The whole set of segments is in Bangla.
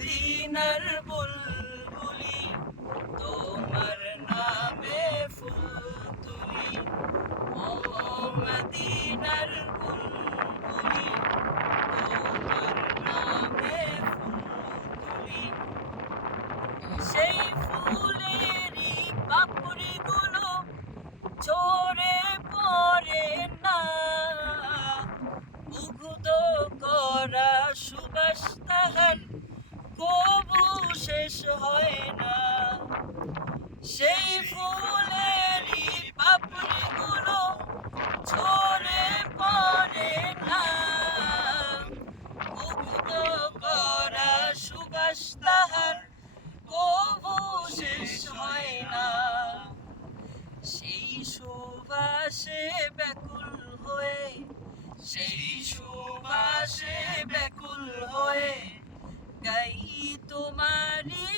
মদিনার বুলবুলি, তোমার নামে ফুল তুলি। ও মদিনার বুলবুলি, তোমার নামে ফুল তুলি। সেই ফুলেরই পাপড়িগুলো ঝরে পড়ে না। মুগ্ধ করা সুবাস তাহার কবু শেষ হয় না সেই ফুলেরই পাপড়িগুলো ঝরে পড়ে না মুগ্ধ করা সুবাস ব্যাকুল হয়ে সেই সুবাসে ব্যাকুল হয়ে গাই তোমারি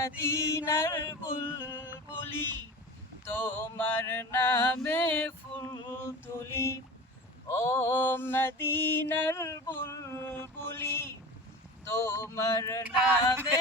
মদিনার বুলবুলি তোমার নামে ফুল তুলি। ও মদিনার বুলবুলি তোমার নামে